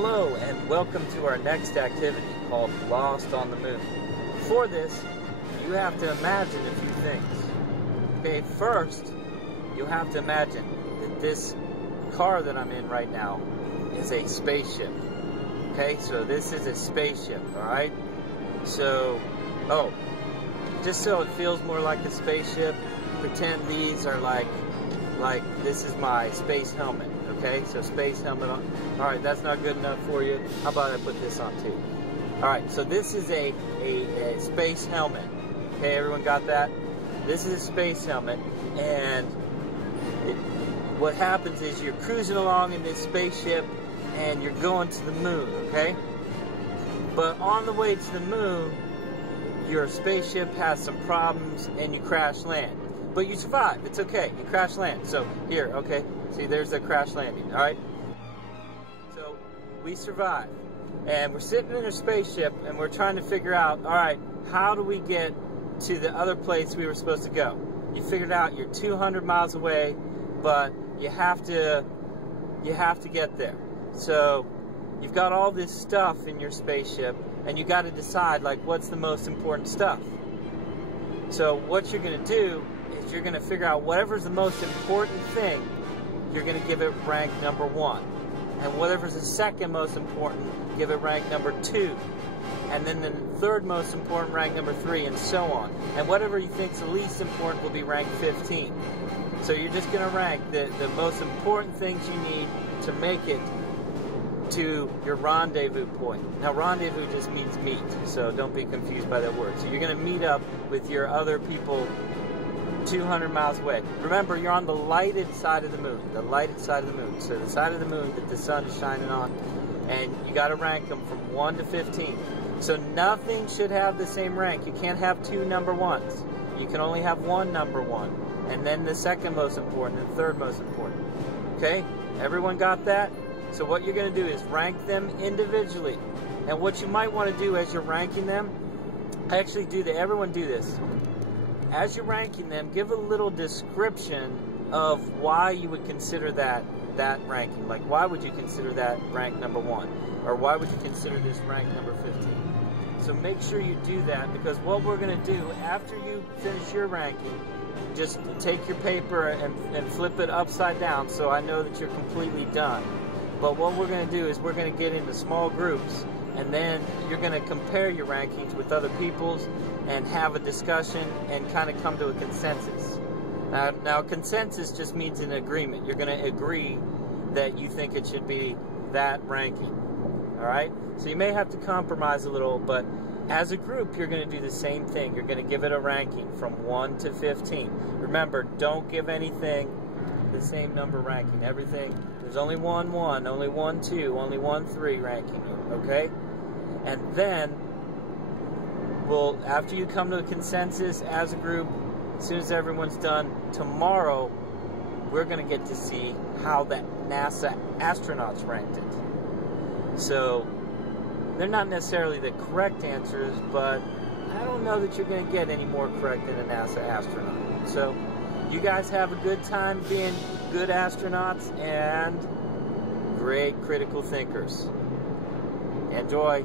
Hello and welcome to our next activity called Lost on the Moon. For this, you have to imagine a few things. Okay, first, you have to imagine that this car that I'm in right now is a spaceship. Okay, so this is a spaceship, alright? So, just so it feels more like a spaceship, pretend these are like this is my space helmet. Okay, so space helmet on. Alright, that's not good enough for you. How about I put this on too? Alright, so this is a space helmet. Okay, everyone got that? This is a space helmet, and what happens is you're cruising along in this spaceship and you're going to the moon, okay? But on the way to the moon, your spaceship has some problems and you crash land. But you survive. It's okay. You crash land. So here, okay. See, there's the crash landing. All right. So we survive, and we're sitting in a spaceship, and we're trying to figure out, all right, how do we get to the other place we were supposed to go? You figured out you're 200 miles away, but you have to get there. So you've got all this stuff in your spaceship, and you got to decide, like, what's the most important stuff. So what you're going to do is you're going to figure out whatever's the most important thing, you're going to give it rank number 1. And whatever's the second most important, give it rank number 2. And then the third most important, rank number 3, and so on. And whatever you think's the least important will be rank 15. So you're just going to rank the most important things you need to make it to your rendezvous point. Now, rendezvous just means meet, so don't be confused by that word. So you're going to meet up with your other people 200 miles away. Remember, you're on the lighted side of the moon. The lighted side of the moon. So the side of the moon that the sun is shining on. And you got to rank them from 1 to 15. So nothing should have the same rank. You can't have 2 number 1s. You can only have 1 number 1. And then the second most important and third most important. Okay? Everyone got that? So what you're going to do is rank them individually. And what you might want to do as you're ranking them, everyone do this. As you're ranking them, give a little description of why you would consider that ranking. Like, why would you consider that rank number 1? Or why would you consider this rank number 15? So make sure you do that, because what we're going to do after you finish your ranking, just take your paper and flip it upside down so I know that you're completely done. But what we're going to do is we're going to get into small groups, and then you're going to compare your rankings with other people's and have a discussion and kind of come to a consensus. Now consensus just means an agreement. You're going to agree that you think it should be that ranking. Alright? So you may have to compromise a little, but as a group, you're going to do the same thing. You're going to give it a ranking from 1 to 15. Remember, don't give anything the same number ranking. Everything, there's only 1 1, only 1 2, only 1 3 ranking you, okay? And then, after you come to a consensus as a group, as soon as everyone's done, tomorrow, we're going to get to see how the NASA astronauts ranked it. So, they're not necessarily the correct answers, but I don't know that you're going to get any more correct than a NASA astronaut. So, you guys have a good time being good astronauts and great critical thinkers. Enjoy.